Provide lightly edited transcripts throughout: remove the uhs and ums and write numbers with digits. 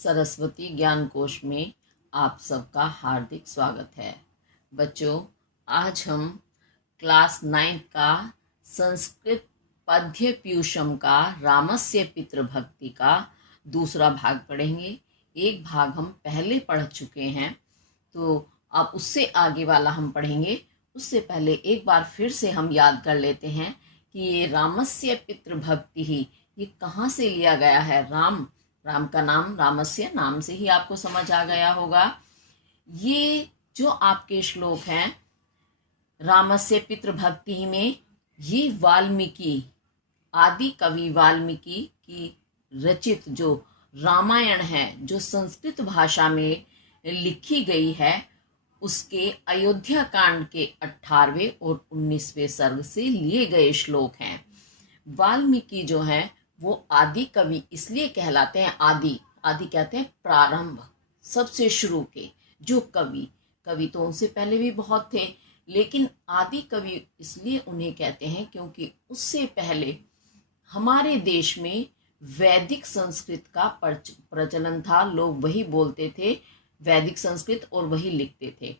सरस्वती ज्ञान कोश में आप सबका हार्दिक स्वागत है। बच्चों, आज हम क्लास 9 का संस्कृत पद्य पीयूषम का रामस्य पितृभक्ति का दूसरा भाग पढ़ेंगे। एक भाग हम पहले पढ़ चुके हैं, तो अब उससे आगे वाला हम पढ़ेंगे। उससे पहले एक बार फिर से हम याद कर लेते हैं कि ये रामस्य पितृभक्ति ही ये कहाँ से लिया गया है। राम का नाम रामस्य नाम से ही आपको समझ आ गया होगा। ये जो आपके श्लोक हैं रामस्य पितृभक्ति में, ये वाल्मीकि आदि कवि वाल्मीकि की रचित जो रामायण है, जो संस्कृत भाषा में लिखी गई है, उसके अयोध्या कांड के 18वें और 19वें सर्ग से लिए गए श्लोक हैं। वाल्मीकि जो है वो आदि कवि इसलिए कहलाते हैं। आदि कहते हैं प्रारंभ, सबसे शुरू के जो कवि तो उनसे पहले भी बहुत थे, लेकिन आदि कवि इसलिए उन्हें कहते हैं क्योंकि उससे पहले हमारे देश में वैदिक संस्कृत का प्रचलन था। लोग वही बोलते थे, वैदिक संस्कृत, और वही लिखते थे।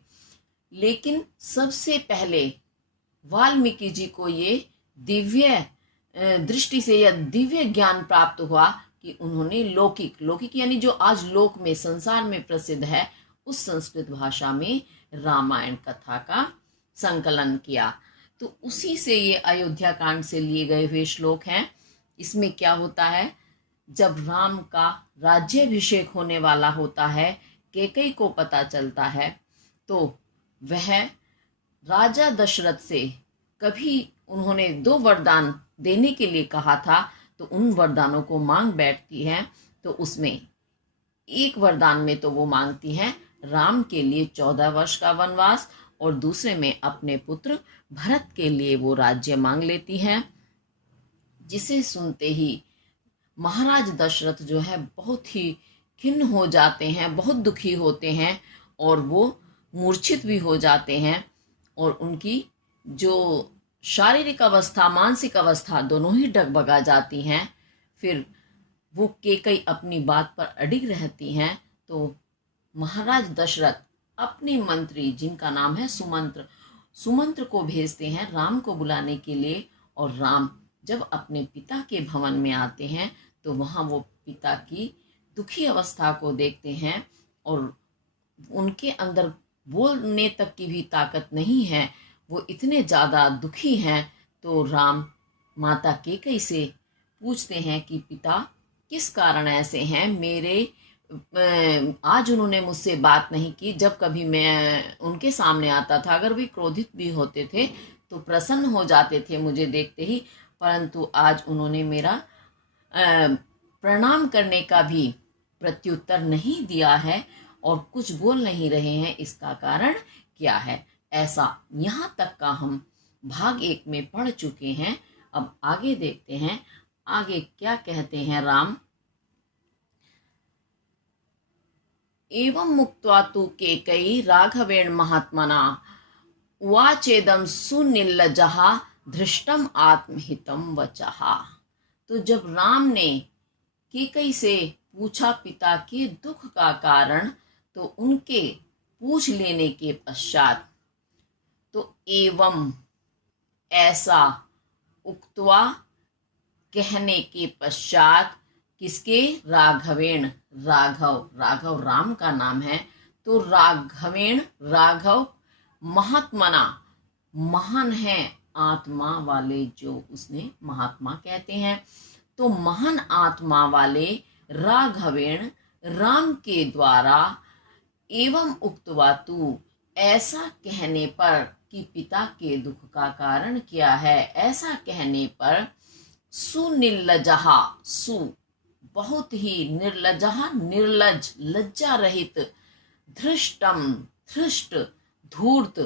लेकिन सबसे पहले वाल्मीकि जी को ये दिव्य दृष्टि से यह दिव्य ज्ञान प्राप्त हुआ कि उन्होंने लौकिक यानी जो आज लोक में संसार में प्रसिद्ध है, उस संस्कृत भाषा में रामायण कथा का संकलन किया। तो उसी से ये अयोध्या कांड से लिए गए हुए श्लोक हैं। इसमें क्या होता है, जब राम का राज्याभिषेक होने वाला होता है, कैकेयी को पता चलता है, तो वह राजा दशरथ से कभी उन्होंने 2 वरदान देने के लिए कहा था, तो उन वरदानों को मांग बैठती हैं। तो उसमें एक वरदान में तो वो मांगती हैं राम के लिए 14 वर्ष का वनवास, और दूसरे में अपने पुत्र भरत के लिए वो राज्य मांग लेती हैं। जिसे सुनते ही महाराज दशरथ जो है बहुत ही खिन्न हो जाते हैं, बहुत दुखी होते हैं, और वो मूर्छित भी हो जाते हैं, और उनकी जो शारीरिक अवस्था मानसिक अवस्था दोनों ही डगमगा जाती हैं। फिर वो कैकेयी अपनी बात पर अडिग रहती हैं। तो महाराज दशरथ अपने मंत्री, जिनका नाम है सुमंत्र को भेजते हैं राम को बुलाने के लिए। और राम जब अपने पिता के भवन में आते हैं, तो वहाँ वो पिता की दुखी अवस्था को देखते हैं, और उनके अंदर बोलने तक की भी ताकत नहीं है, वो इतने ज़्यादा दुखी हैं। तो राम माता कैकेयी से पूछते हैं कि पिता किस कारण ऐसे हैं, आज उन्होंने मुझसे बात नहीं की। जब कभी मैं उनके सामने आता था, अगर वे क्रोधित भी होते थे तो प्रसन्न हो जाते थे मुझे देखते ही, परंतु आज उन्होंने मेरा प्रणाम करने का भी प्रत्युत्तर नहीं दिया है और कुछ बोल नहीं रहे हैं, इसका कारण क्या है। ऐसा यहाँ तक का हम भाग 1 में पढ़ चुके हैं। अब आगे देखते हैं आगे क्या कहते हैं राम। एवं मुक्त्वा तु कैकेयी राघवेण महात्मना उवाचेदं सुनिर्लज्जः धृष्टम आत्महितम वचहा। तो जब राम ने कैकेयी से पूछा पिता के दुख का कारण, तो उनके पूछ लेने के पश्चात, तो एवं ऐसा, उक्त्वा कहने के पश्चात, किसके, राघवेण, राघव राम का नाम है, तो राघवेण राघव महात्मना महान है आत्मा वाले, जो उसने महात्मा कहते हैं। तो महान आत्मा वाले राघवेण राम के द्वारा, एवं उक्त्वा तु ऐसा कहने पर कि पिता के दुख का कारण क्या है, ऐसा कहने पर, सुनिर्लज्जः, सु बहुत ही, निर्लज्जः निर्लज लज्जा रहित, धृष्टम धृष्ट धूर्त,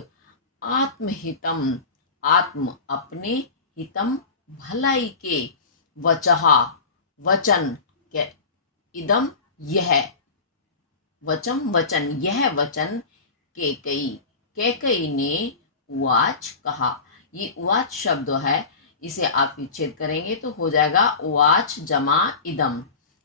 आत्महितम आत्म अपने, हितम भलाई के, वचहा वचन, इदम यह, वचन यह वचन, कैकेयी ने उवाच कहा। ये उवाच शब्द है, इसे आप विच्छेद करेंगे तो हो जाएगा उवाच जमा इदम।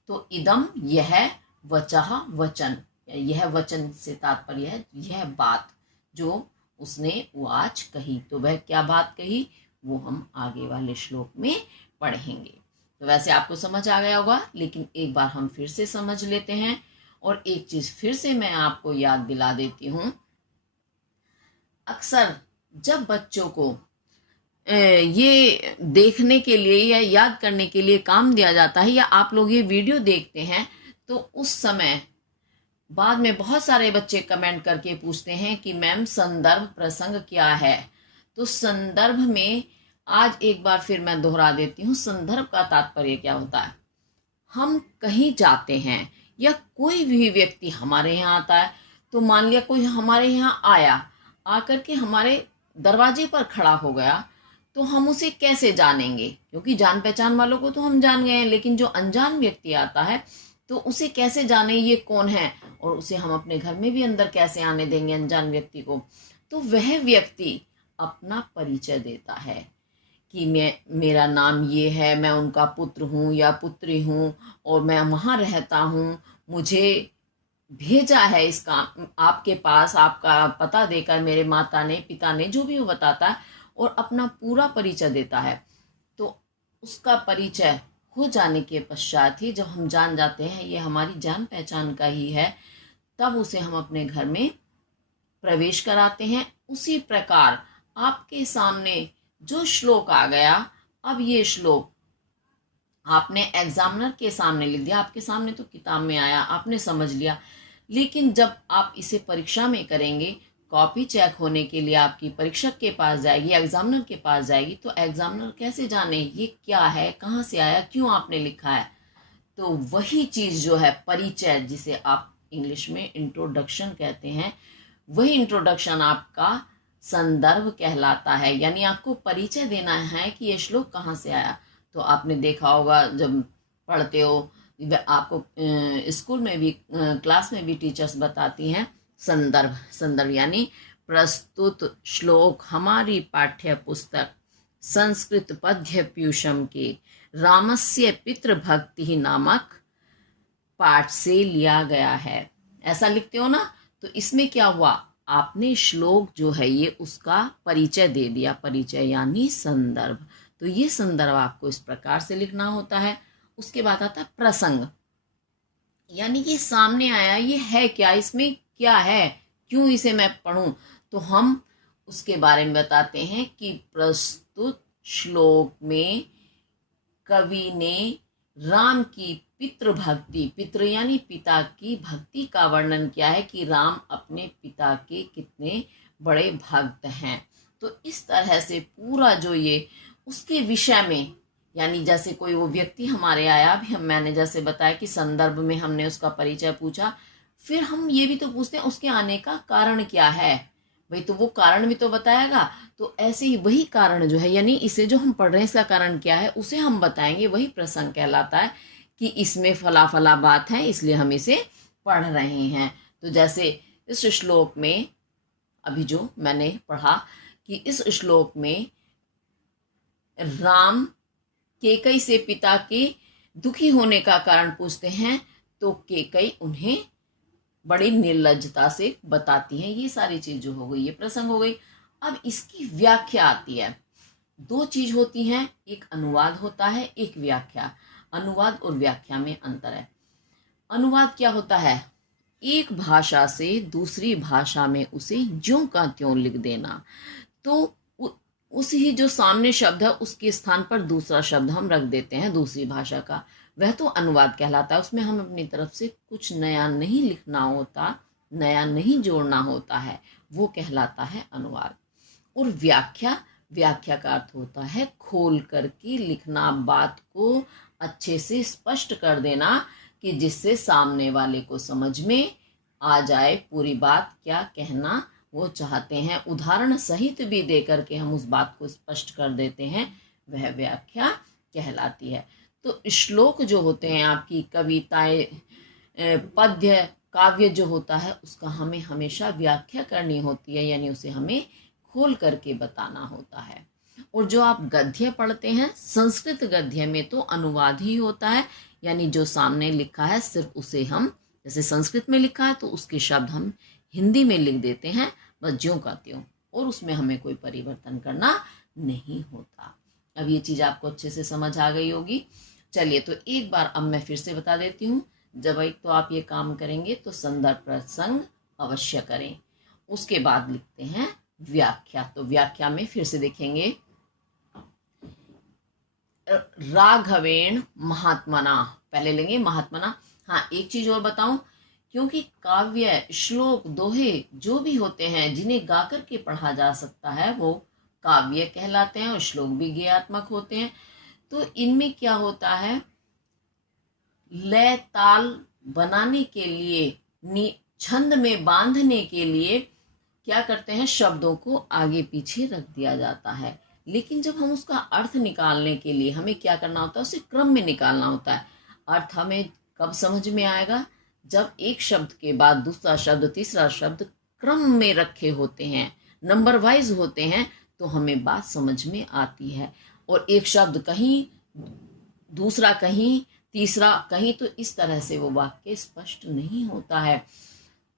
तो इदम यह, वचः वचन, यह वचन से तात्पर्य है यह बात जो उसने वो आज कही। तो वह क्या बात कही वो हम आगे वाले श्लोक में पढ़ेंगे। तो वैसे आपको समझ आ गया होगा, लेकिन एक बार हम फिर से समझ लेते हैं। और एक चीज फिर से मैं आपको याद दिला देती हूँ। अक्सर जब बच्चों को ये देखने के लिए या याद करने के लिए काम दिया जाता है, या आप लोग ये वीडियो देखते हैं, तो उस समय बाद में बहुत सारे बच्चे कमेंट करके पूछते हैं कि मैम संदर्भ प्रसंग क्या है। तो संदर्भ में आज एक बार फिर मैं दोहरा देती हूँ, संदर्भ का तात्पर्य क्या होता है। हम कहीं जाते हैं या कोई भी व्यक्ति हमारे यहाँ आता है, तो मान लिया कोई हमारे यहाँ आया, आकर के हमारे दरवाजे पर खड़ा हो गया, तो हम उसे कैसे जानेंगे, क्योंकि जान पहचान वालों को तो हम जान गए हैं, लेकिन जो अनजान व्यक्ति आता है तो उसे कैसे जाने ये कौन है, और उसे हम अपने घर में भी अंदर कैसे आने देंगे अनजान व्यक्ति को। तो वह व्यक्ति अपना परिचय देता है कि मेरा नाम ये है, मैं उनका पुत्र हूँ या पुत्री हूँ, और मैं वहाँ रहता हूँ, मुझे भेजा है इस काम आपके पास, आपका पता देकर मेरे माता ने पिता ने, जो भी वो बताता है और अपना पूरा परिचय देता है। तो उसका परिचय हो जाने के पश्चात ही जब हम जान जाते हैं ये हमारी जान पहचान का ही है, तब उसे हम अपने घर में प्रवेश कराते हैं। उसी प्रकार आपके सामने जो श्लोक आ गया, अब ये श्लोक आपने एग्जामिनर के सामने लिख दिया, आपके सामने तो किताब में आया, आपने समझ लिया, लेकिन जब आप इसे परीक्षा में करेंगे, कॉपी चेक होने के लिए आपकी परीक्षक के पास जाएगी, एग्जामिनर के पास जाएगी, तो एग्जामिनर कैसे जाने ये क्या है, कहाँ से आया, क्यों आपने लिखा है। तो वही चीज जो है परिचय, जिसे आप इंग्लिश में इंट्रोडक्शन कहते हैं, वही इंट्रोडक्शन आपका संदर्भ कहलाता है। यानी आपको परिचय देना है कि ये श्लोक कहाँ से आया। तो आपने देखा होगा जब पढ़ते हो, आपको स्कूल में भी क्लास में भी टीचर्स बताती हैं संदर्भ। संदर्भ यानी प्रस्तुत श्लोक हमारी पाठ्य पुस्तक संस्कृत पद्य पीयूषम के रामस्य पितृभक्ति नामक पाठ से लिया गया है। ऐसा लिखते हो ना, तो इसमें क्या हुआ, आपने श्लोक जो है ये उसका परिचय दे दिया, परिचय यानी संदर्भ। तो ये संदर्भ आपको इस प्रकार से लिखना होता है। उसके बाद आता है प्रसंग, यानी ये सामने आया, ये है क्या, इसमें क्या है, क्यों इसे मैं पढ़ूं। तो हम उसके बारे में बताते हैं कि प्रस्तुत श्लोक में कवि ने राम की पितृभक्ति, पितृ यानी पिता की भक्ति का वर्णन किया है कि राम अपने पिता के कितने बड़े भक्त हैं। तो इस तरह से पूरा जो ये उसके विषय में, यानी जैसे कोई वो व्यक्ति हमारे आया, भी मैंने जैसे बताया कि संदर्भ में हमने उसका परिचय पूछा, फिर हम ये भी तो पूछते हैं उसके आने का कारण क्या है, भाई तो वो कारण भी तो बताएगा। तो ऐसे ही वही कारण जो है, यानी इसे जो हम पढ़ रहे हैं इसका कारण क्या है, उसे हम बताएंगे, वही प्रसंग कहलाता है कि इसमें फला फला बात है इसलिए हम इसे पढ़ रहे हैं। तो जैसे इस श्लोक में अभी जो मैंने पढ़ा कि इस श्लोक में राम केकई से पिता के दुखी होने का कारण पूछते हैं, तो केकई उन्हें बड़ी निर्लज्जता से बताती हैं। ये सारी चीज जो हो गई, ये प्रसंग हो गई। अब इसकी व्याख्या आती है। दो चीज होती हैं, एक अनुवाद होता है, एक व्याख्या। अनुवाद और व्याख्या में अंतर है। अनुवाद क्या होता है, एक भाषा से दूसरी भाषा में उसे ज्यों का त्यों लिख देना। तो उस ही जो सामने शब्द है उसके स्थान पर दूसरा शब्द हम रख देते हैं दूसरी भाषा का, वह तो अनुवाद कहलाता है। उसमें हम अपनी तरफ से कुछ नया नहीं लिखना होता, नया नहीं जोड़ना होता है, वो कहलाता है अनुवाद। और व्याख्या, व्याख्या का अर्थ होता है खोल करके लिखना, बात को अच्छे से स्पष्ट कर देना कि जिससे सामने वाले को समझ में आ जाए पूरी बात क्या कहना वो चाहते हैं। उदाहरण सहित भी दे करके हम उस बात को स्पष्ट कर देते हैं, वह व्याख्या कहलाती है। तो श्लोक जो होते हैं, आपकी कविताएं, पद्य, काव्य जो होता है, उसका हमें हमेशा व्याख्या करनी होती है, यानी उसे हमें खोल करके बताना होता है। और जो आप गद्य पढ़ते हैं, संस्कृत गद्य में तो अनुवाद ही होता है, यानी जो सामने लिखा है सिर्फ उसे हम जैसे संस्कृत में लिखा है तो उसके शब्द हम हिंदी में लिख देते हैं, बस ज्यों का त्यों, और उसमें हमें कोई परिवर्तन करना नहीं होता। अब ये चीज आपको अच्छे से समझ आ गई होगी। चलिए तो एक बार अब मैं फिर से बता देती हूँ। जब एक तो आप ये काम करेंगे तो संदर्भ प्रसंग अवश्य करें। उसके बाद लिखते हैं व्याख्या। तो व्याख्या में फिर से देखेंगे, राघवेण महात्मना, पहले लेंगे महात्मना। हाँ, एक चीज और बताऊं, क्योंकि काव्य, श्लोक, दोहे जो भी होते हैं जिन्हें गाकर के पढ़ा जा सकता है वो काव्य कहलाते हैं, और श्लोक भी गेयात्मक होते हैं। तो इनमें क्या होता है, लय ताल बनाने के लिए, छंद में बांधने के लिए क्या करते हैं, शब्दों को आगे पीछे रख दिया जाता है। लेकिन जब हम उसका अर्थ निकालने के लिए हमें क्या करना होता है, उसे क्रम में निकालना होता है। अर्थ हमें कब समझ में आएगा, जब एक शब्द के बाद दूसरा शब्द, तीसरा शब्द क्रम में रखे होते हैं, नंबर वाइज होते हैं, तो हमें बात समझ में आती है। और एक शब्द कहीं, दूसरा कहीं, तीसरा कहीं, तो इस तरह से वो वाक्य स्पष्ट नहीं होता है।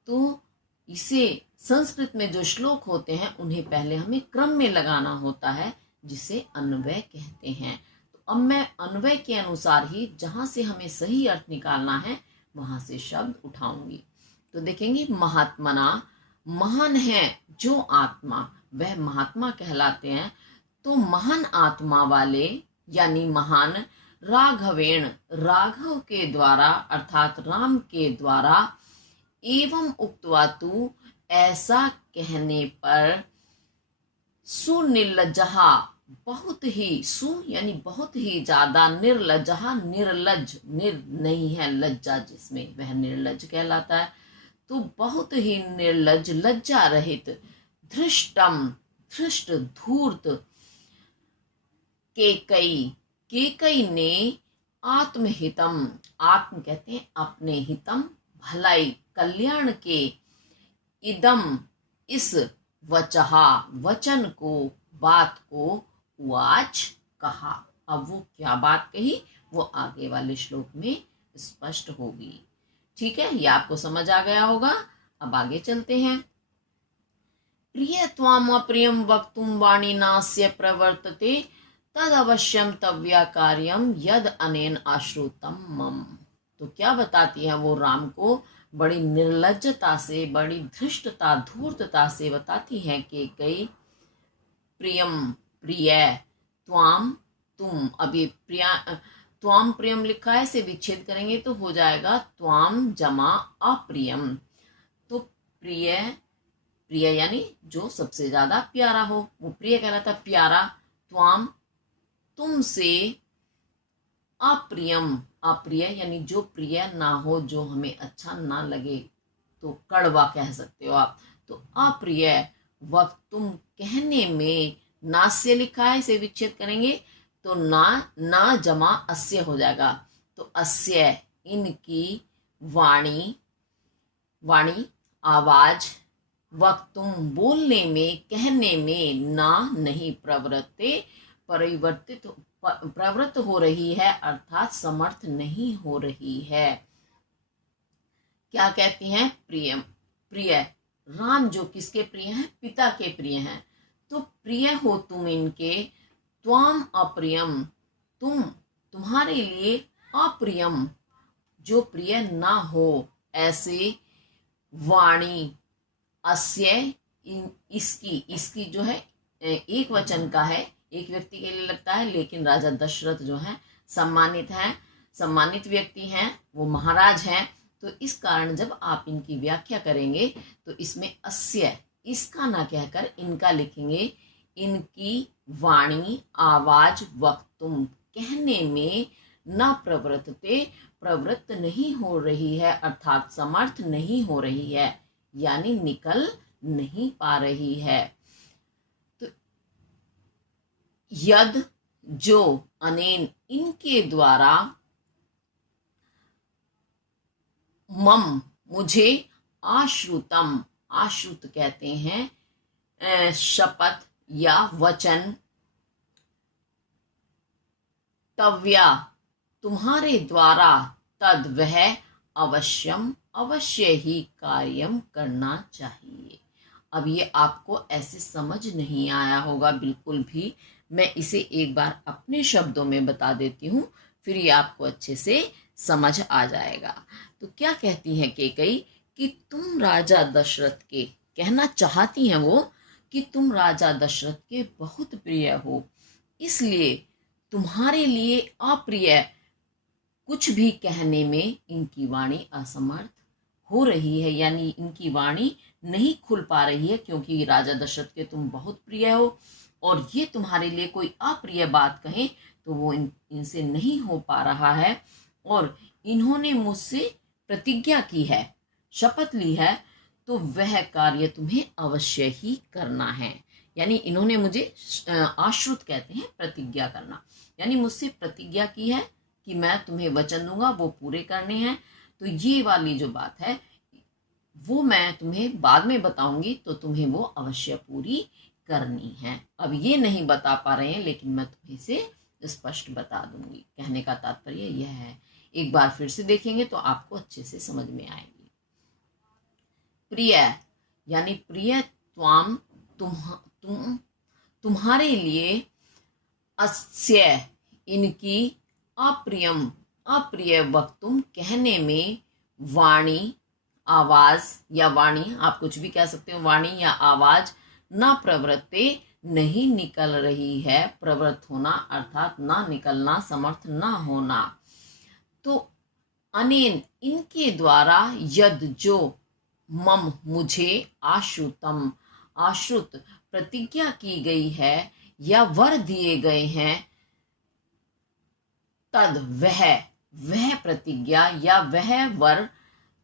तो इसे संस्कृत में जो श्लोक होते हैं उन्हें पहले हमें क्रम में लगाना होता है, जिसे अन्वय कहते हैं। तो अब मैं अन्वय के अनुसार ही जहां से हमें सही अर्थ निकालना है वहां से शब्द उठाऊंगी। तो देखेंगे, महात्मना, महान है जो आत्मा, वह महात्मा कहलाते हैं। तो महान आत्मा वाले यानी महान, राघवेण, राघव के द्वारा अर्थात राम के द्वारा, एवं उक्तवा तु, ऐसा कहने पर, सुनिर्लज्जहा, बहुत ही, सु यानी बहुत ही ज्यादा, निर्लज्जहा, निर्लज, नहीं है लज्जा जिसमें, वह निर्लज कहलाता है। तो बहुत ही निर्लज, लज्जा रहित, धृष्टम, धृष्ट, धूर्त, केकई, केकई ने, आत्महितम, आत्म कहते हैं अपने, हितम भलाई, कल्याण के, इदम इस, वचहा वचन को, बात को, वाच कहा। अब वो क्या बात कही वो आगे वाले श्लोक में स्पष्ट होगी। ठीक है, ये आपको समझ आ गया होगा। अब आगे चलते हैं। प्रिय त्वाम अप्रियम वक्तुम वाणी नास्य प्रवर्तते, तद अवश्यम तव्या कार्यम यद अनेन आश्रुतम मम। तो क्या बताती है वो राम को, बड़ी निर्लज्जता से, बड़ी धृष्टता, धूर्तता से बताती है कि कई, प्रियम, प्रिय, त्वाम, तुम। अब ये प्रिया, त्वाम प्रियम लिखा है, इसे विच्छेद करेंगे तो हो जाएगा त्वाम जमा अप्रियम। तो प्रिय, प्रिय यानी जो सबसे ज्यादा प्यारा हो वो प्रिय कहलाता, प्यारा। त्वाम, तुमसे, अप्रियम, अप्रिय यानी जो प्रिय ना हो, जो हमें अच्छा ना लगे, तो कड़वा कह सकते हो आप। तो अप्रिय, वक्त, तुम कहने में, नास्य लिखा है, इसे विच्छेद करेंगे तो ना जमा अस्य हो जाएगा। तो अस्य, इनकी, वाणी, वाणी आवाज, वक्त, तुम बोलने में, कहने में, ना नहीं, प्रवृत्ते, परिवर्तित, प्रवृत्त हो रही है, अर्थात समर्थ नहीं हो रही है। क्या कहती हैं, प्रिय, प्रिय, राम जो किसके प्रिय हैं, पिता के प्रिय हैं। तो प्रिय हो तुम इनके, त्वाम अप्रियम, तुम, तुम्हारे लिए, अप्रियम, जो प्रिय ना हो, ऐसे, वाणी, अस्य, इसकी, इसकी जो है एक वचन का है, एक व्यक्ति के लिए लगता है, लेकिन राजा दशरथ जो है सम्मानित हैं, सम्मानित व्यक्ति हैं, वो महाराज हैं। तो इस कारण जब आप इनकी व्याख्या करेंगे तो इसमें अस्य, इसका ना कहकर इनका लिखेंगे। इनकी वाणी, आवाज, वक्त, तुम कहने में, न प्रवृत्ते, प्रवृत्त नहीं हो रही है, अर्थात समर्थ नहीं हो रही है, यानी निकल नहीं पा रही है। तो यद, जो, अनेन, इनके द्वारा, मम, मुझे, आश्रुतम, आश्रुत कहते हैं शपथ या वचन, तव्या, तुम्हारे द्वारा, तद, वह, अवश्यम, अवश्य ही कार्यम करना चाहिए। अब ये आपको ऐसे समझ नहीं आया होगा बिल्कुल भी, मैं इसे एक बार अपने शब्दों में बता देती हूँ, फिर ये आपको अच्छे से समझ आ जाएगा। तो क्या कहती है केकई कि तुम राजा दशरथ के, कहना चाहती हैं वो कि तुम राजा दशरथ के बहुत प्रिय हो, इसलिए तुम्हारे लिए अप्रिय कुछ भी कहने में इनकी वाणी असमर्थ हो रही है, यानी इनकी वाणी नहीं खुल पा रही है, क्योंकि राजा दशरथ के तुम बहुत प्रिय हो और ये तुम्हारे लिए कोई अप्रिय बात कहें तो वो इनसे नहीं हो पा रहा है। और इन्होंने मुझसे प्रतिज्ञा की है, शपथ ली है, तो वह कार्य तुम्हें अवश्य ही करना है। यानी इन्होंने मुझे आश्रुत कहते हैं प्रतिज्ञा करना, यानी मुझसे प्रतिज्ञा की है कि मैं तुम्हें वचन दूंगा, वो पूरे करने हैं। तो ये वाली जो बात है वो मैं तुम्हें बाद में बताऊंगी, तो तुम्हें वो अवश्य पूरी करनी है। अब ये नहीं बता पा रहे हैं, लेकिन मैं तुम्हें से स्पष्ट बता दूंगी। कहने का तात्पर्य यह है, एक बार फिर से देखेंगे तो आपको अच्छे से समझ में आएगी। प्रिय यानी प्रिय त्वाम, तुम्हारे लिए, अस्य इनकी, अप्रियम अप्रिय वक्तुम कहने में, वाणी आवाज या वाणी, आप कुछ भी कह सकते हो, वाणी या आवाज, न प्रवृत्ते नहीं निकल रही है। प्रवृत्त होना अर्थात ना निकलना, समर्थ ना होना। तो अनेन इनके द्वारा, यद जो, मम मुझे, आश्रुतम आश्रुत प्रतिज्ञा की गई है या वर दिए गए हैं, तद वह प्रतिज्ञा या वह वर,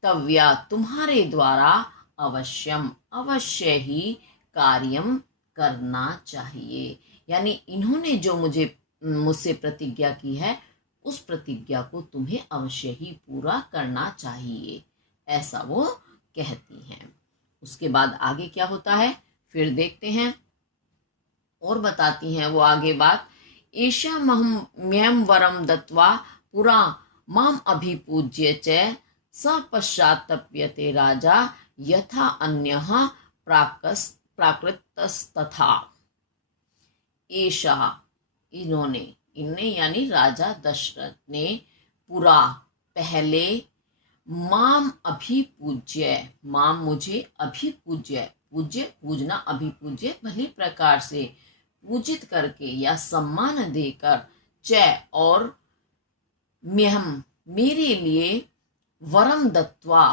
तव्या तुम्हारे द्वारा, अवश्यम अवश्य ही, कार्यम करना चाहिए। यानी इन्होंने जो मुझसे प्रतिज्ञा की है, उस प्रतिज्ञा को तुम्हें अवश्य ही पूरा करना चाहिए, ऐसा वो कहती हैं। उसके बाद आगे क्या होता है फिर देखते हैं, और बताती हैं वो आगे बात। एषा म्यम वरम दत्वा पुरा माम अभिपूज्य च स पश्चात्तप्यते राजा यथा अन्यः प्राकृतस्तथा। एषा इन्होंने, इनने यानी राजा दशरथ ने, पुरा पहले, माम अभिपूज्य, माम मुझे, अभिपूज्य पूज्य पूजना, अभिपूज्य भली प्रकार से पूजित करके या सम्मान देकर, च और म्यहम मेरे लिए, वरम दत्वा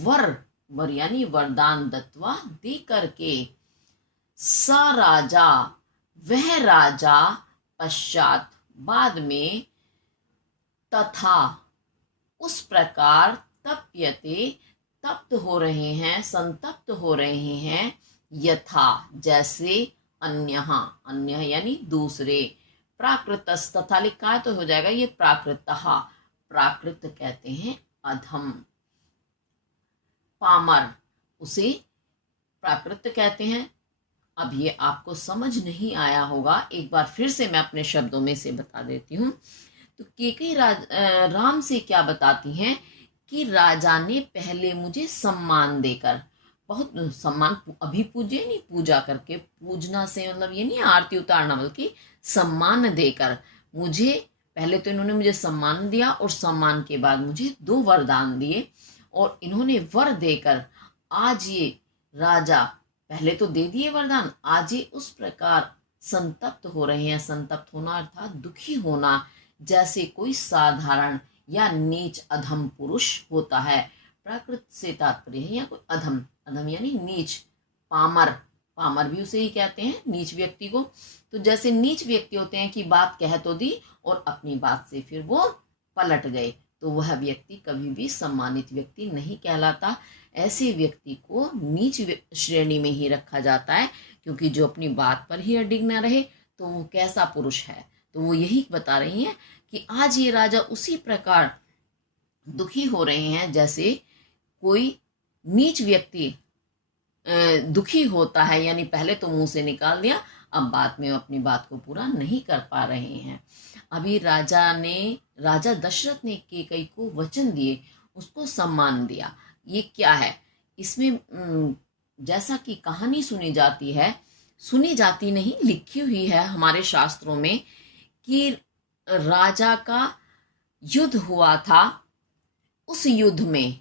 वर यानी वरदान, दत्वा दे करके, स राजा वह राजा, पश्चात बाद में, तथा उस प्रकार, तप्यते तप्त हो रहे हैं, संतप्त हो रहे हैं, यथा जैसे, अन्य यानी दूसरे, प्राकृतस तथा लिखा है तो हो जाएगा ये प्राकृतः, प्राकृत कहते हैं अधम, पामर उसे प्राकृत कहते हैं। अब ये आपको समझ नहीं आया होगा, एक बार फिर से मैं अपने शब्दों में से बता देती हूँ। तो केकई राम से क्या बताती हैं कि राजा ने पहले मुझे सम्मान देकर, बहुत सम्मान, अभी पूजे नहीं पूजा करके, पूजना से मतलब ये नहीं आरती उतारना, बल्कि सम्मान देकर मुझे, पहले तो इन्होंने मुझे सम्मान दिया और सम्मान के बाद मुझे 2 वरदान दिए, और इन्होंने वर देकर आज ये राजा, पहले तो दे दिए वरदान, आज ये उस प्रकार संतप्त हो रहे हैं। संतप्त होना अर्थात दुखी होना, जैसे कोई साधारण या नीच अधम पुरुष होता है। प्राकृत से तात्पर्य है या कोई अधम, अधम यानी नीच, पामर भी उसे ही कहते हैं, नीच व्यक्ति को। तो जैसे नीच व्यक्ति होते हैं कि बात कह तो दी और अपनी बात से फिर वो पलट गए, तो वह व्यक्ति कभी भी सम्मानित व्यक्ति नहीं कहलाता। ऐसे व्यक्ति को नीच श्रेणी में ही रखा जाता है, क्योंकि जो अपनी बात पर ही अडिग न रहे तो वो कैसा पुरुष है। तो वो यही बता रही हैं कि आज ये राजा उसी प्रकार दुखी हो रहे हैं जैसे कोई नीच व्यक्ति दुखी होता है, यानी पहले तो मुंह से निकाल दिया, अब बाद में अपनी बात को पूरा नहीं कर पा रहे हैं। अभी राजा दशरथ ने केकई को वचन दिए, उसको सम्मान दिया, ये क्या है? इसमें जैसा कि कहानी सुनी जाती नहीं, लिखी हुई है हमारे शास्त्रों में कि राजा का युद्ध हुआ था। उस युद्ध में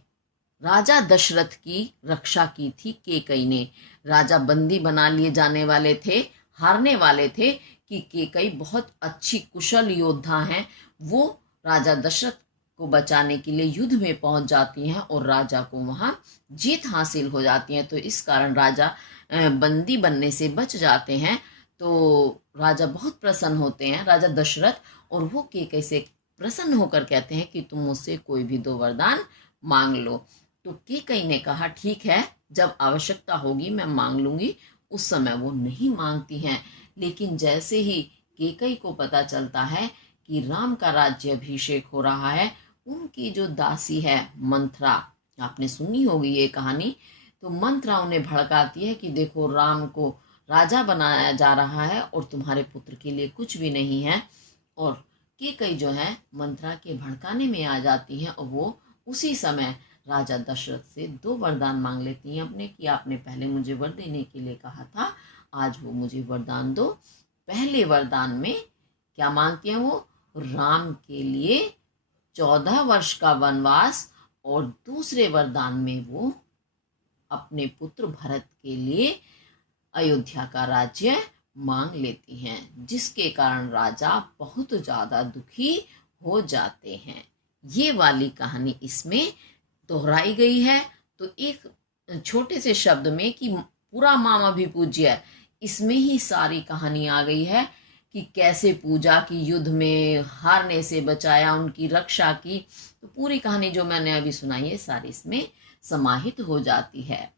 राजा दशरथ की रक्षा की थी केकई ने। राजा बंदी बना लिए जाने वाले थे, हारने वाले थे कि केकई बहुत अच्छी कुशल योद्धा हैं। वो राजा दशरथ को बचाने के लिए युद्ध में पहुंच जाती हैं और राजा को वहां जीत हासिल हो जाती है। तो इस कारण राजा बंदी बनने से बच जाते हैं। तो राजा बहुत प्रसन्न होते हैं, राजा दशरथ, और वो केकई से प्रसन्न होकर कहते हैं कि तुम मुझसे कोई भी 2 वरदान मांग लो। तो केकई ने कहा ठीक है, जब आवश्यकता होगी मैं मांग लूंगी। उस समय वो नहीं मांगती हैं, लेकिन जैसे ही केकई को पता चलता है कि राम का राज्याभिषेक हो रहा है, उनकी जो दासी है मंथरा, आपने सुनी होगी ये कहानी, तो मंथरा उन्हें भड़काती है कि देखो राम को राजा बनाया जा रहा है और तुम्हारे पुत्र के लिए कुछ भी नहीं है। और केकई जो है मंथरा के भड़काने में आ जाती हैं और वो उसी समय राजा दशरथ से 2 वरदान मांग लेती हैं अपने, कि आपने पहले मुझे वर देने के लिए कहा था, आज वो मुझे वरदान दो। पहले वरदान में क्या मांगती हैं वो? राम के लिए 14 वर्ष का वनवास, और दूसरे वरदान में वो अपने पुत्र भरत के लिए अयोध्या का राज्य मांग लेती हैं, जिसके कारण राजा बहुत ज्यादा दुखी हो जाते हैं। ये वाली कहानी इसमें दोहराई गई है। तो एक छोटे से शब्द में कि पूरा माम अभिपूज्य, इसमें ही सारी कहानी आ गई है कि कैसे पूजा की, युद्ध में हारने से बचाया, उनकी रक्षा की। तो पूरी कहानी जो मैंने अभी सुनाई है सारी इसमें समाहित हो जाती है।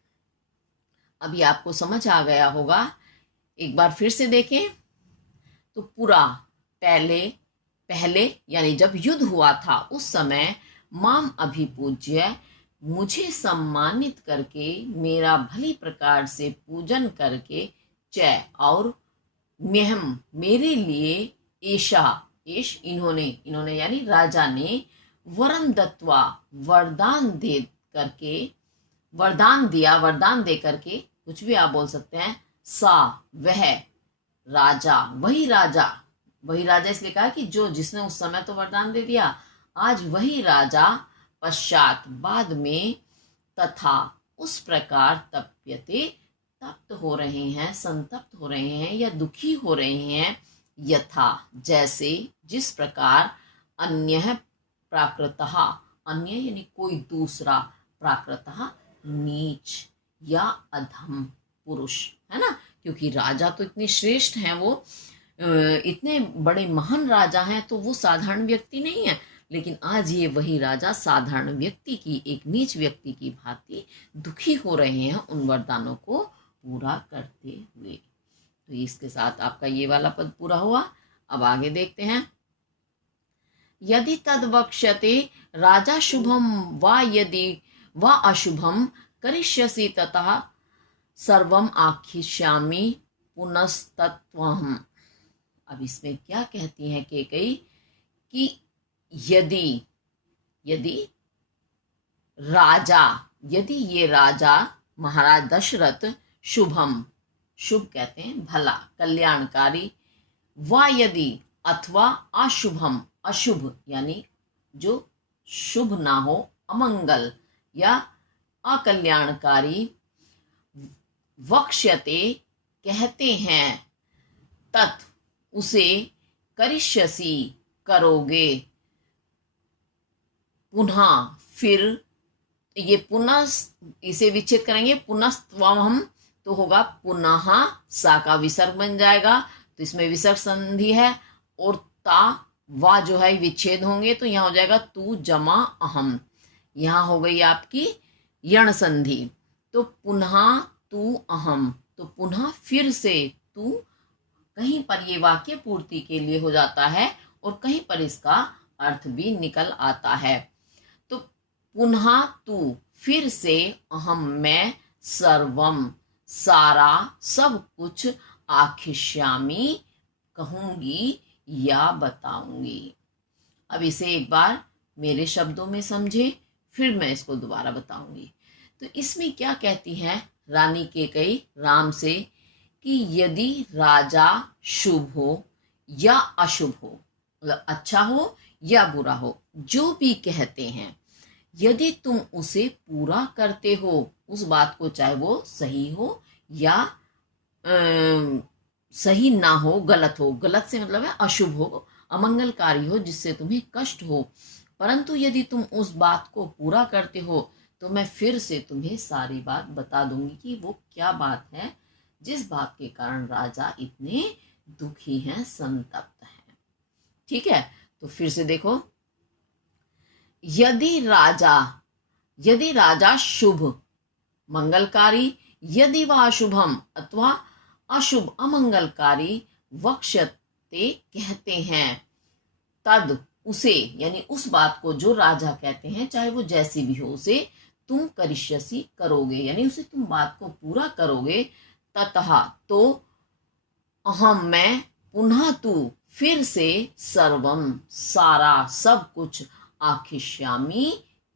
अभी आपको समझ आ गया होगा, एक बार फिर से देखें तो पूरा पहले यानी जब युद्ध हुआ था उस समय माम अभिपूज्य, मुझे सम्मानित करके, मेरा भली प्रकार से पूजन करके, च और मेहम मेरे लिए, ऐशा इन्होंने यानी राजा ने, वरम दत्वा वरदान दे करके, कुछ भी आप बोल सकते हैं, सा वह राजा, वही राजा इसलिए कहा कि जो जिसने उस समय तो वरदान दे दिया, आज वही राजा पश्चात बाद में, तथा उस प्रकार तप्यते तप्त हो रहे हैं, संतप्त हो रहे हैं या दुखी हो रहे हैं, यथा जैसे, जिस प्रकार, अन्य प्राकृतः, अन्य यानी कोई दूसरा, प्राकृतः नीच या अधम पुरुष, है ना, क्योंकि राजा तो इतने श्रेष्ठ हैं, वो इतने बड़े महान राजा हैं, तो वो साधारण व्यक्ति नहीं है। लेकिन आज ये वही राजा साधारण व्यक्ति की, एक नीच व्यक्ति की भांति दुखी हो रहे हैं उन वरदानों को पूरा करते हुए। तो इसके साथ आपका ये वाला पद पूरा हुआ। अब आगे देखते हैं। यदि तद वक्ष्यते राजा शुभम वा यदि वा अशुभम करिष्यसि ततः सर्वम आख्यिष्यामि पुनस्तत्वहम्। अब इसमें क्या कहती हैं केकई कि यदि ये राजा महाराज दशरथ शुभम, शुभ कहते हैं भला, कल्याणकारी, वा यदि अथवा अशुभम, अशुभ यानी जो शुभ ना हो, अमंगल या अकल्याणकारी, वक्ष्यते कहते हैं, तत् उसे, करिष्यसि करोगे, पुनः फिर, ये पुनः इसे विच्छेद करेंगे, पुनस्त्वम तो होगा पुनः, सा का विसर्ग बन जाएगा, तो इसमें विसर्ग संधि है, और ता वा जो है विच्छेद होंगे, तो यहाँ हो जाएगा तू जमा अहम, यहाँ हो गई आपकी यण संधि। तो पुनः तू अहम, तो पुनः फिर से, तू कहीं पर ये वाक्य पूर्ति के लिए हो जाता है और कहीं पर इसका अर्थ भी निकल आता है। तो पुनः तू, फिर से, अहम मैं, सर्वम सारा, सब कुछ, आखिष्यामी कहूंगी या बताऊंगी। अब इसे एक बार मेरे शब्दों में समझे, फिर मैं इसको दोबारा बताऊंगी। तो इसमें क्या कहती है रानी कैकेयी राम से कि यदि राजा शुभ हो या अशुभ हो, मतलब अच्छा हो या बुरा हो, जो भी कहते हैं, यदि तुम उसे पूरा करते हो, उस बात को, चाहे वो सही हो या सही ना हो, गलत हो, गलत से मतलब है अशुभ हो, अमंगलकारी हो, जिससे तुम्हें कष्ट हो, परंतु यदि तुम उस बात को पूरा करते हो तो मैं फिर से तुम्हें सारी बात बता दूंगी कि वो क्या बात है जिस बात के कारण राजा इतने दुखी हैं, संतप्त हैं। ठीक है, तो फिर से देखो, यदि राजा, यदि राजा शुभ मंगलकारी, यदि वह अशुभम अथवा अशुभ अमंगलकारी वक्ष्यते कहते हैं, तद उसे, यानी उस बात को जो राजा कहते हैं, चाहे वो जैसी भी हो, उसे तुम करिष्यसि करोगे, यानी उसे तुम बात को पूरा करोगे। ततः तो अहम मैं, पुनः तू फिर से, सर्वम सारा सब कुछ, आखिष्यामी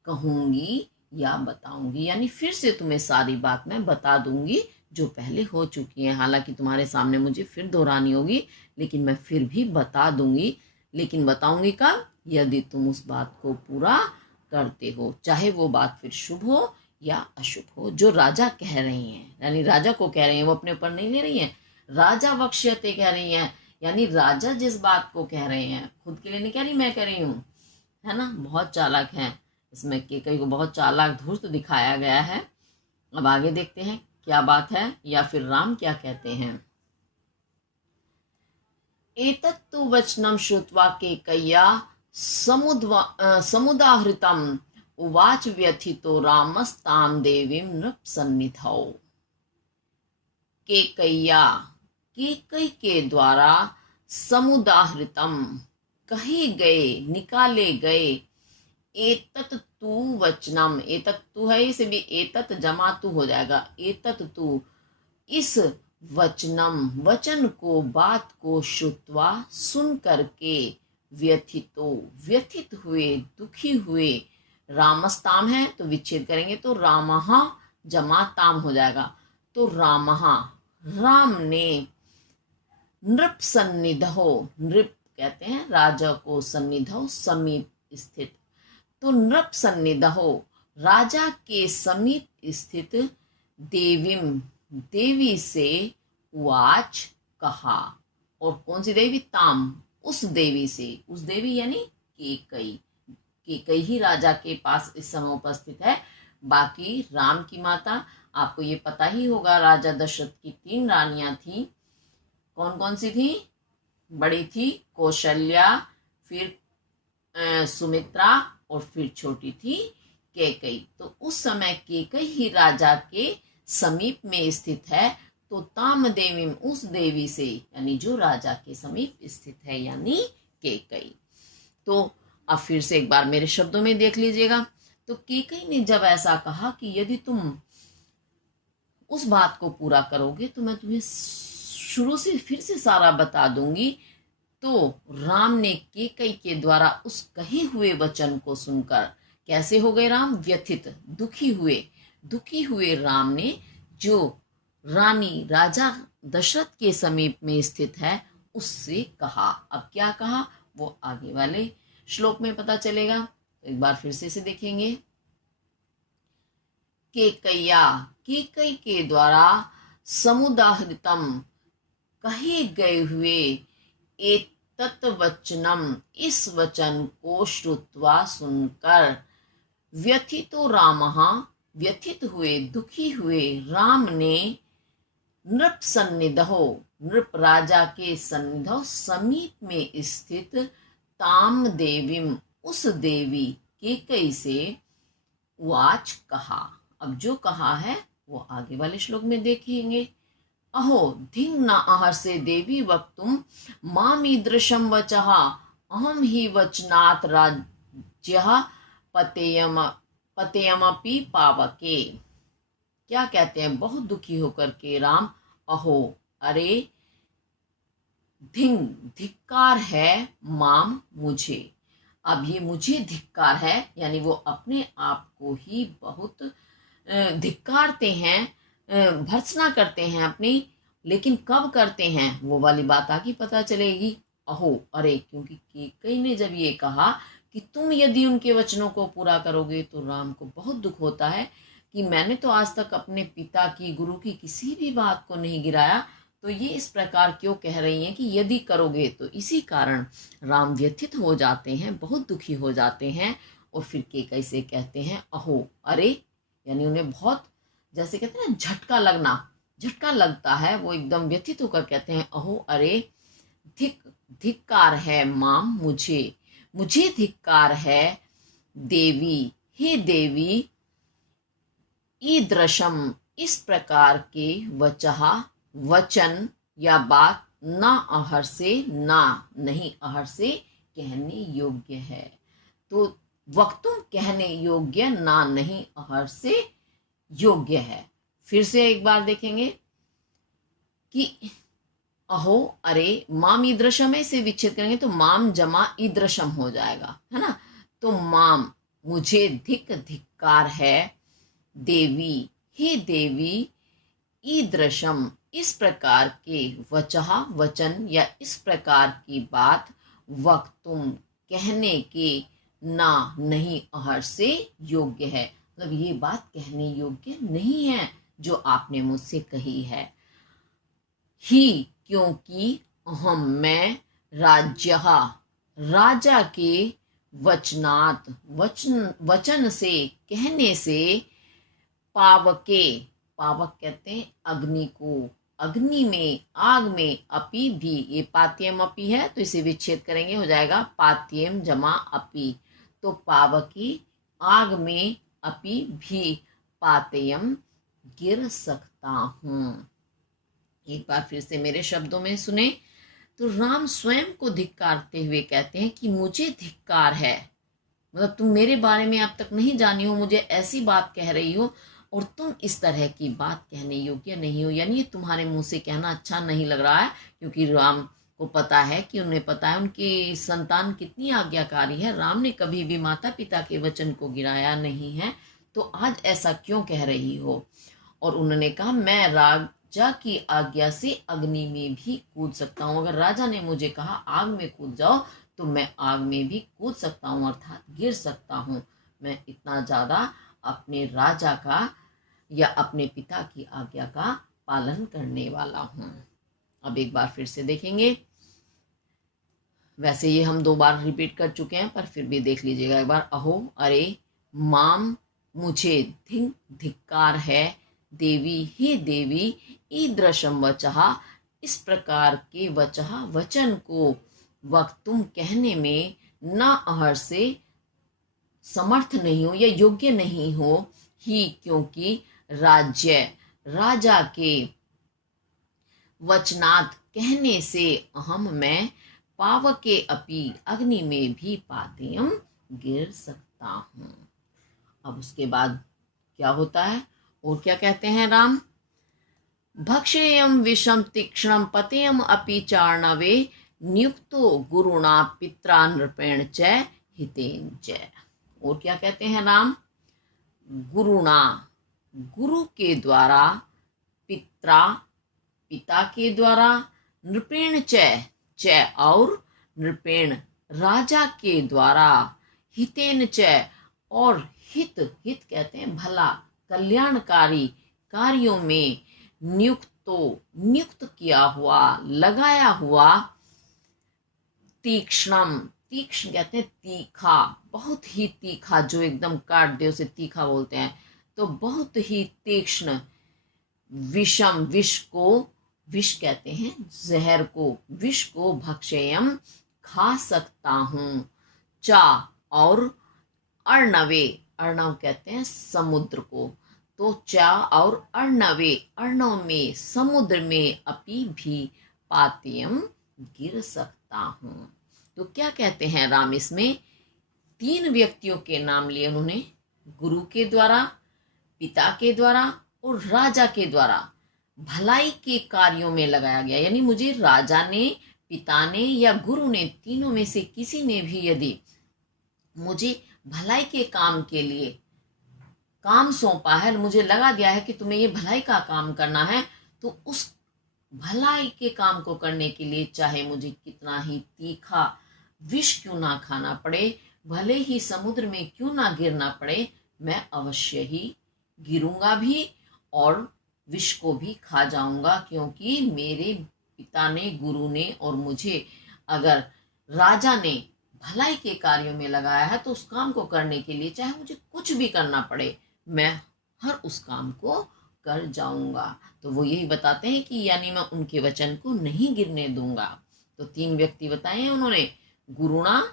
कहूंगी या बताऊंगी, यानी फिर से तुम्हें सारी बात मैं बता दूंगी जो पहले हो चुकी है। हालांकि तुम्हारे सामने मुझे फिर दोहरानी होगी, लेकिन मैं फिर भी बता दूंगी। लेकिन बताऊंगी कब? यदि तुम उस बात को पूरा करते हो, चाहे वो बात फिर शुभ हो या अशुभ हो, जो राजा कह रही हैं, यानी राजा को कह रही हैं, वो अपने ऊपर नहीं ले रही हैं, राजा वक्ष्यते कह रही हैं, यानी राजा जिस बात को कह रहे हैं, खुद के लिए नहीं कह रही, मैं कह रही हूँ, है ना। बहुत चालाक है, इसमें कैकेयी को बहुत चालाक धूर्त दिखाया गया है। अब आगे देखते हैं क्या बात है, या फिर राम क्या कहते हैं। एतत्तु वचनं श्रुत्वा कैकेय्या समुदाहृतम् उवाच व्यथितो रामस्तां देवीं नृपसन्निधौ। कैकेय्या, कैकेयी के द्वारा, समुदाहृतम कहे गए, निकाले गए, एतत तु वचनम, एतत तु है, इसे भी एतत जमा तु हो जाएगा, एतत तु इस वचनम वचन को, बात को, श्रुत्वा सुन करके, व्यथितो व्यथित हुए, दुखी हुए, रामस्ताम है तो विच्छेद करेंगे तो रामहा जमा ताम हो जाएगा, तो रामहा राम ने, नृप सन्निधो, नृप कहते हैं राजा को, सन्निधो समीप स्थित, तो नृप सन्निधो राजा के समीप स्थित, देवीम देवी से, उवाच कहा, और कौन सी देवी? ताम, उस देवी से, उस देवी यानी कैकेयी, कैकेयी ही राजा के पास इस समय उपस्थित है। बाकी राम की माता, आपको ये पता ही होगा, राजा दशरथ की 3 रानियां थी। कौन कौन सी थी? बड़ी थी कौशल्या, फिर सुमित्रा, और फिर छोटी थी कैकेयी। तो उस समय कैकेयी ही राजा के समीप में स्थित है, तो ताम देवी, उस देवी से, यानी जो राजा के समीप स्थित है, यानी कैकेयी। तो अब फिर से एक बार मेरे शब्दों में देख लीजिएगा। तो कैकेयी ने जब ऐसा कहा कि यदि तुम उस बात को पूरा करोगे तो मैं तुम्हें शुरू से फिर से सारा बता दूंगी, तो राम ने कैकेयी के द्वारा उस कहे हुए वचन को सुनकर कैसे हो गए राम? व्यथित, दुखी हुए। दुखी हुए राम ने जो रानी राजा दशरथ के समीप में स्थित है उससे कहा। अब क्या कहा वो आगे वाले श्लोक में पता चलेगा, तो एक बार फिर से इसे देखेंगे। कैकेय्या, कैकेयी के द्वारा, समुदाहृतम कहे गए हुए, एतत् वचनम इस वचन को, श्रुत्वा सुनकर, व्यथितो रामः व्यथित हुए, दुखी हुए राम ने, नृप सन्निधौ नृप राजा के सन्निधौ समीप में स्थित, ताम देवीम उस देवी कैकेयी से, वाच कहा। अब जो कहा है वो आगे वाले श्लोक में देखेंगे। अहो धिंग न आहर्षे देवी वक्तुम मामीदृशम वचः, अहम ही वचनात् राज्यः पतेयमपि पावके। क्या कहते हैं बहुत दुखी होकर के राम? अहो, अरे, धिंग धिक्कार है, माम मुझे, अब ये मुझे धिक्कार है, यानी वो अपने आप को ही बहुत धिक्कारते हैं, भर्त्सना करते हैं अपनी। लेकिन कब करते हैं वो वाली बात आगे पता चलेगी। अहो अरे, क्योंकि कैकेयी ने जब ये कहा कि तुम यदि उनके वचनों को पूरा करोगे, तो राम को बहुत दुख होता है कि मैंने तो आज तक अपने पिता की, गुरु की किसी भी बात को नहीं गिराया, तो ये इस प्रकार क्यों कह रही हैं कि यदि करोगे। तो इसी कारण राम व्यथित हो जाते हैं, बहुत दुखी हो जाते हैं, और फिर कैकेयी से कहते हैं अहो अरे, यानी उन्हें बहुत, जैसे कहते हैं झटका लगना, झटका लगता है, वो एकदम व्यथित होकर कहते हैं अहो अरे, धिक्कार है माम मुझे, मुझे धिक्कार है देवी, हे देवी, ईदृशम, इस प्रकार के वचहा, वचन या बात, ना अहर से, ना नहीं अहर से कहने योग्य है। तो वक्तुम कहने योग्य, ना नहीं अहर से योग्य है। फिर से एक बार देखेंगे कि अहो अरे, माम ईदृशम है, इसे विच्छेद करेंगे तो माम जमा ईदृशम हो जाएगा, है ना। तो माम, मुझे धिक्कार है देवी, हे देवी, ईदृशम, इस प्रकार के वचहा, वचन या इस प्रकार की बात, वक्तुम, कहने के, ना नहीं अहर से योग्य है, मतलब ये बात कहने योग्य नहीं है जो आपने मुझसे कही है। ही, क्योंकि अहम, मैं, राज्यहा, राजा के, वचनात्, वचन से, कहने से, पावके, पावक कहते हैं अग्नि को, अग्नि में, आग में, अपि भी, ये पात्यम अपि है तो इसे विच्छेद करेंगे, हो जाएगा पात्यम जमा अपि। तो पावकी, आग में, अपि भी, पात्यम, गिर सकता हूँ। एक बार फिर से मेरे शब्दों में सुने तो राम स्वयं को धिक्कारते हुए कहते हैं कि मुझे धिक्कार है, मतलब तुम मेरे बारे में अब तक नहीं जानी हो, मुझे ऐसी बात कह रही हो और तुम इस तरह की बात कहने योग्य नहीं हो, यानी ये तुम्हारे मुंह से कहना अच्छा नहीं लग रहा है। क्योंकि राम को पता है कि उन्हें पता है उनकी संतान कितनी आज्ञाकारी है, राम ने कभी भी माता पिता के वचन को गिराया नहीं है, तो आज ऐसा क्यों कह रही हो। और उन्होंने कहा मैं राजा की आज्ञा से अग्नि में भी कूद सकता हूँ, अगर राजा ने मुझे कहा आग में कूद जाओ तो मैं आग में भी कूद सकता हूँ, अर्थात गिर सकता हूँ। मैं इतना ज्यादा अपने राजा का या अपने पिता की आज्ञा का पालन करने वाला हूँ। अब एक बार फिर से देखेंगे, वैसे ये हम 2 बार रिपीट कर चुके हैं पर फिर भी देख लीजिएगा एक बार। अहो अरे, माम, मुझे, धिक्कार है देवी, हे देवी, ईदृशम वचहा, इस प्रकार के वचहा, वचन को, वक्तुम, कहने में, ना अहर से, समर्थ नहीं हो या योग्य नहीं हो, ही, क्योंकि राज्य, राजा के, वचनात्, कहने से, अहम, मैं, पावके अपि, अग्नि में भी, पात्यम, गिर सकता हूँ। अब उसके बाद क्या होता है और क्या कहते हैं राम, भक्षेयम विषम तीक्ष्णम पतेयम अपि चार्णवे, नियुक्तो गुरुणा पित्रा नृपेण च हितेन च। और क्या कहते हैं राम, गुरुणा, गुरु के द्वारा, पित्रा, पिता के द्वारा, नृपेण च और नृपेण, राजा के द्वारा, हितेन च और हित, हित कहते हैं भला, कल्याणकारी कार्यों में, नियुक्तो, नियुक्त किया हुआ, लगाया हुआ, तीक्ष्णम, तीक्ष्ण कहते हैं तीखा, बहुत ही तीखा, जो एकदम काट दे उसे तीखा बोलते हैं, तो बहुत ही तीक्ष्ण, विषम, विष को, विष कहते हैं जहर को, विष को, भक्षेयम, खा सकता हूँ, चा और अर्णवे, अर्णव कहते हैं समुद्र को, तो चा और अर्णवे, अर्णव में, समुद्र में, अपि भी, पात्यम, गिर सकता हूँ। तो क्या कहते हैं राम, इसमें 3 व्यक्तियों के नाम लिए उन्होंने, गुरु के द्वारा, पिता के द्वारा और राजा के द्वारा भलाई के कार्यों में लगाया गया, यानी मुझे राजा ने, पिता ने या गुरु ने, तीनों में से किसी ने भी यदि मुझे भलाई के काम के लिए काम सौंपा है, मुझे लगा दिया है कि तुम्हें ये भलाई का काम करना है, तो उस भलाई के काम को करने के लिए चाहे मुझे कितना ही तीखा विष क्यों ना खाना पड़े, भले ही समुद्र में क्यों ना गिरना पड़े, मैं अवश्य ही गिरूंगा भी और विष को भी खा जाऊंगा, क्योंकि मेरे पिता ने, गुरु ने और मुझे, अगर राजा ने भलाई के कार्यों में लगाया है तो उस काम को करने के लिए चाहे मुझे कुछ भी करना पड़े, मैं हर उस काम को कर जाऊंगा। तो वो यही बताते हैं कि यानी मैं उनके वचन को नहीं गिरने दूंगा। तो 3 व्यक्ति बताए हैं उन्होंने, गुरुणा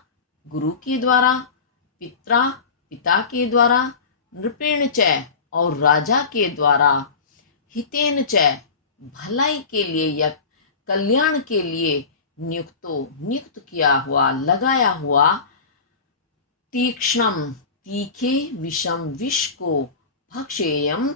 गुरु के द्वारा, पित्रा पिता के द्वारा, नृपेण च और राजा के द्वारा, हितेन च भलाई के लिए या कल्याण के लिए, नियुक्त किया हुआ, लगाया हुआ, तीक्ष्णम तीखे विषम विष को भक्षेयम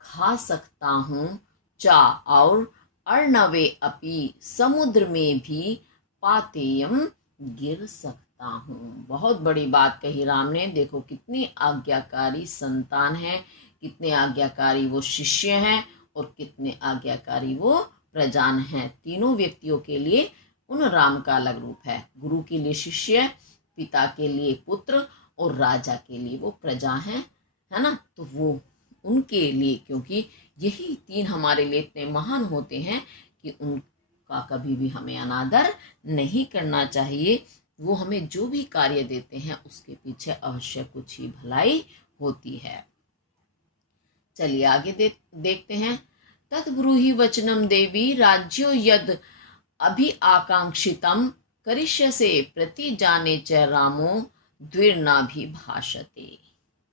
खा सकता हूँ, चा और अर्णवे अपि समुद्र में भी पातेयम गिर सकता हूँ। बहुत बड़ी बात कही राम ने। देखो कितनी आज्ञाकारी संतान है, कितने आज्ञाकारी वो शिष्य हैं और कितने आज्ञाकारी वो प्रजान हैं। तीनों व्यक्तियों के लिए उन राम का अलग रूप है। गुरु के लिए शिष्य, पिता के लिए पुत्र और राजा के लिए वो प्रजा है ना। तो वो उनके लिए, क्योंकि यही 3 हमारे लिए इतने महान होते हैं कि उनका कभी भी हमें अनादर नहीं करना चाहिए। वो हमें जो भी कार्य देते हैं उसके पीछे अवश्य कुछ ही भलाई होती है। चलिए आगे देखते हैं। तद्ब्रूहि वचनम देवी राज्यो यद अभि आकांक्षितम करिष्यसे प्रति जाने च रामो द्विर्नाभि भाषते।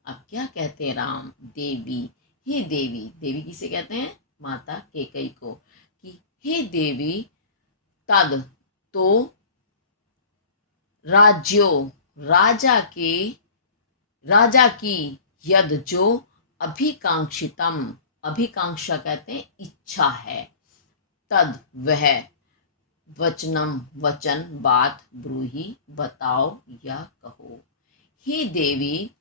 अब क्या कहते हैं राम, देवी, हे देवी, देवी किसे कहते हैं, माता कैकेयी को, कि हे देवी, तद तो, राज्यो राजा की, यद जो, अभिकांक्षितम, अभिकांक्षा कहते हैं इच्छा है, तद वह, वचनम वचन, बात, ब्रूहि बताओ या कहो। हे देवी,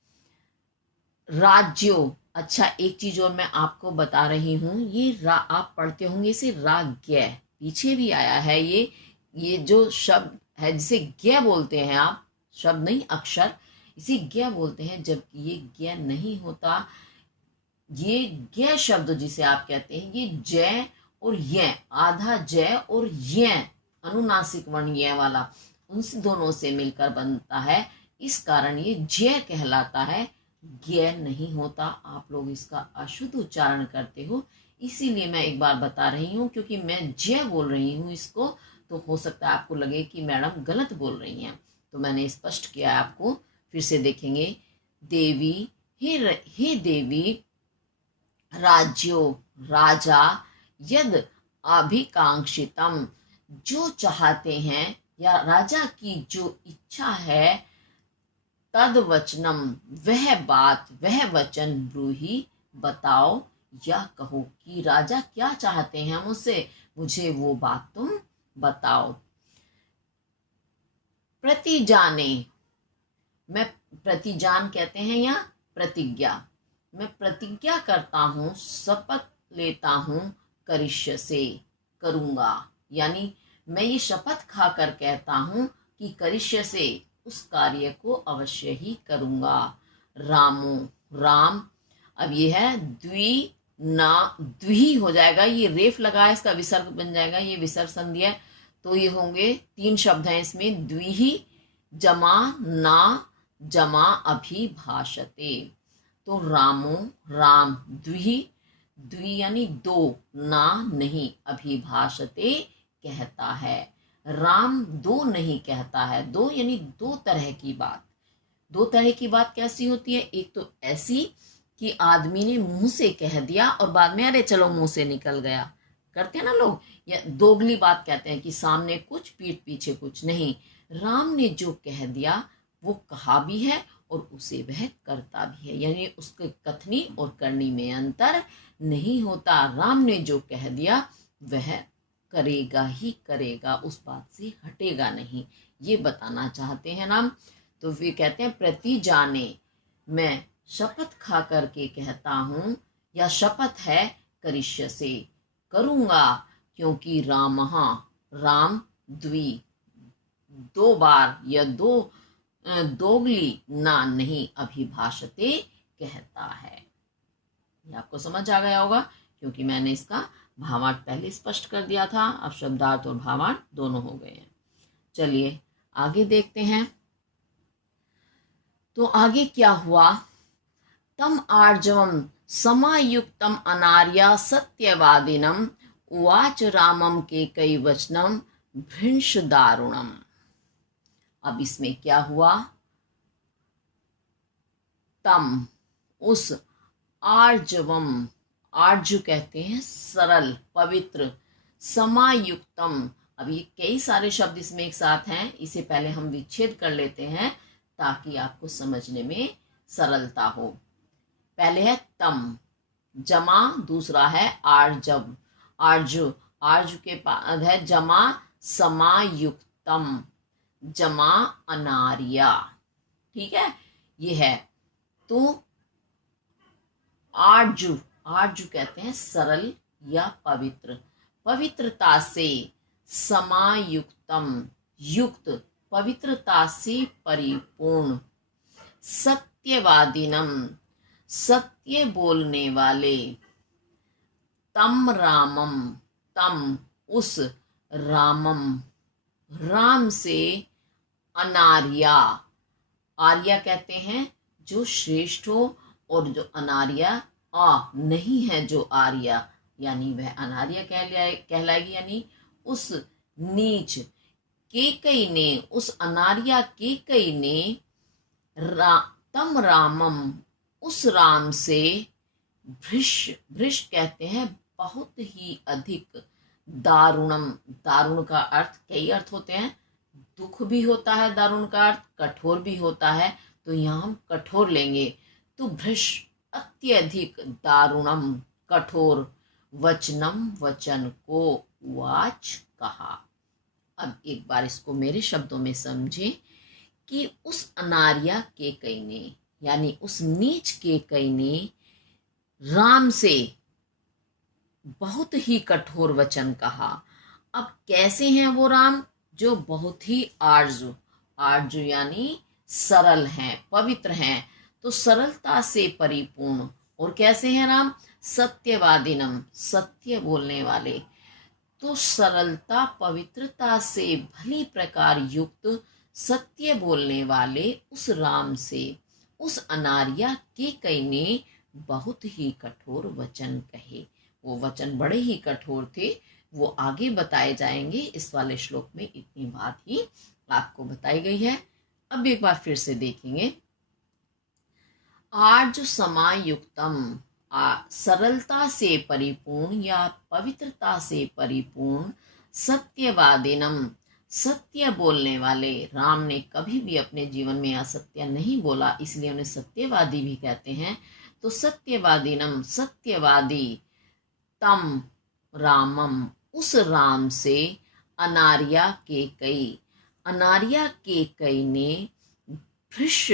राज्यो, अच्छा एक चीज और मैं आपको बता रही हूं, ये आप पढ़ते होंगे इसे राज्ञ, पीछे भी आया है ये जो शब्द है जिसे ज्ञ बोलते हैं आप, शब्द नहीं अक्षर, इसे ज्ञ बोलते हैं, जबकि ये ज्ञ नहीं होता। ये ज्ञ शब्द जिसे आप कहते हैं ये जय और य, आधा जय और य अनुनासिक वर्ण य वाला, उन दोनों से मिलकर बनता है, इस कारण ये जय कहलाता है, ज्ञ नहीं होता। आप लोग इसका अशुद्ध उच्चारण करते हो, इसीलिए मैं एक बार बता रही हूँ, क्योंकि मैं जय बोल रही हूँ इसको, तो हो सकता है आपको लगे कि मैडम गलत बोल रही हैं, तो मैंने स्पष्ट किया है आपको। फिर से देखेंगे, देवी, हे देवी, राज्यो राजा, यद अभिकांक्षितम जो चाहते हैं, या राजा की जो इच्छा है, तद वचनम वह बात, वह वचन, ब्रूहि बताओ या कहो, कि राजा क्या चाहते हैं मुझसे, मुझे वो बात तुम बताओ। प्रतिजाने, मैं प्रतिजान कहते हैं या प्रतिज्ञा, मैं प्रतिज्ञा करता हूं, शपथ लेता हूं, करिष्य से करूंगा, यानी मैं ये शपथ खाकर कहता हूं कि करिष्य से उस कार्य को अवश्य ही करूंगा। रामो, राम, अब ये है द्वि ना, द्वि हो जाएगा, ये रेफ लगा है, इसका विसर्ग बन जाएगा, ये विसर्ग संधि है, तो ये होंगे 3 शब्द हैं इसमें, द्विहि जमा ना जमा अभिभाषते। तो रामो, राम, द्विहि, द्वि यानी 2, ना नहीं, अभिभाषते कहता है। राम 2 नहीं कहता है, 2 यानी 2 तरह की बात। 2 तरह की बात कैसी होती है, एक तो ऐसी कि आदमी ने मुंह से कह दिया और बाद में अरे चलो मुंह से निकल गया, करते हैं ना लोग, या दोगली बात कहते हैं कि सामने कुछ पीठ पीछे कुछ नहीं। राम ने जो कह दिया वो कहा भी है और उसे वह करता भी है, यानी उसके कथनी और करनी में अंतर नहीं होता। राम ने जो कह दिया वह करेगा ही करेगा, उस बात से हटेगा नहीं, ये बताना चाहते हैं राम। तो वे कहते हैं प्रति जाने, मैं शपथ खा करके कहता हूँ, या शपथ है करिष्यसे, करूँगा, क्योंकि रामः, राम द्वि, दो बार या दोगली ना नहीं अभिभाषते कहता है। ये आपको समझ आ गया होगा, क्योंकि मैंने इसका भावार्थ पहले स्पष्ट कर दिया था। अब शब्दार्थ और भावार्थ दोनों हो गए हैं। चलिए आगे देखते हैं। तो आगे क्या हुआ? तम आर्जवम समायुक्तम अनार्या सत्यवादिनम उवाच रामम के कई वचनम भृंश दारुणम। अब इसमें क्या हुआ? तम, उस, आर्जवम, आर्जु कहते हैं सरल, पवित्र, समायुक्तम। अब ये कई सारे शब्द इसमें एक साथ हैं, इसे पहले हम विच्छेद कर लेते हैं ताकि आपको समझने में सरलता हो। पहले है तम, जमा, दूसरा है आर्जव, आर्जु, आर्जु के बाद है जमा समायुक्तम, जमा अनार्या। ठीक है, ये है। तो आर्जु, आर्जु कहते हैं सरल या पवित्र, पवित्रता से, समायुक्तम, युक्त, पवित्रता से परिपूर्ण, सत्यवादिनम, सत्य बोलने वाले, तम रामम, तम, उस, रामम, राम से, अनार्या, आर्या कहते हैं जो श्रेष्ठ हो, और जो अनार्या नहीं है जो आर्या, यानी वह अनार्या कहलाएगी, यानी उस नीच। केकई ने, उस अनार्या केकई ने, तम रामम, उस राम से, भृश, भृश कहते हैं बहुत ही अधिक, दारुणम, दारुण का अर्थ कई अर्थ होते हैं, दुख भी होता है दारुण का अर्थ, कठोर भी होता है, तो यहाँ हम कठोर लेंगे। तो भृश अत्यधिक, दारुणम कठोर, वचनम वचन को, वाच कहा। अब एक बार इसको मेरे शब्दों में समझे कि उस अनार्या के कई ने, यानी उस नीच के कई ने राम से बहुत ही कठोर वचन कहा। अब कैसे हैं वो राम? जो बहुत ही आर्जु, आर्जु यानी सरल हैं, पवित्र हैं, तो सरलता से परिपूर्ण। और कैसे हैं राम? सत्यवादिनम, सत्य बोलने वाले। तो सरलता पवित्रता से भली प्रकार युक्त सत्य बोलने वाले उस राम से उस अनार्या के कई ने बहुत ही कठोर वचन कहे। वो वचन बड़े ही कठोर थे, वो आगे बताए जाएंगे। इस वाले श्लोक में इतनी बात ही आपको बताई गई है। अब एक बार फिर से देखेंगे। आर्ज समायुक्तम, सरलता से परिपूर्ण या पवित्रता से परिपूर्ण, सत्यवादिनम, सत्य बोलने वाले। राम ने कभी भी अपने जीवन में असत्य नहीं बोला, इसलिए उन्हें सत्यवादी भी कहते हैं। तो सत्यवादिनम, सत्यवादी, तम रामम, उस राम से, अनार्या के कई, अनार्या के कई ने, भृश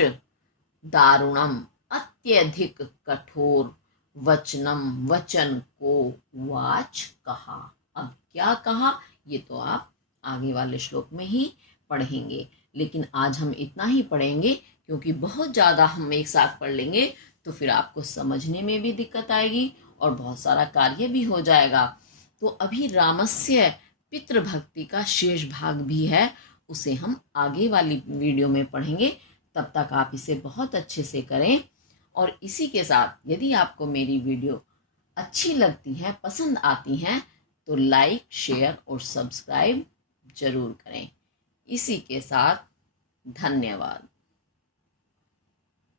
दारुणम, अत्यधिक कठोर, वचनम वचन को, वाच कहा। अब क्या कहा ये तो आप आगे वाले श्लोक में ही पढ़ेंगे, लेकिन आज हम इतना ही पढ़ेंगे क्योंकि बहुत ज़्यादा हम एक साथ पढ़ लेंगे तो फिर आपको समझने में भी दिक्कत आएगी और बहुत सारा कार्य भी हो जाएगा। तो अभी रामस्य पितृभक्ति का शेष भाग भी है, उसे हम आगे वाली वीडियो में पढ़ेंगे। तब तक आप इसे बहुत अच्छे से करें। और इसी के साथ यदि आपको मेरी वीडियो अच्छी लगती है, पसंद आती हैं, तो लाइक, शेयर और सब्सक्राइब जरूर करें। इसी के साथ धन्यवाद।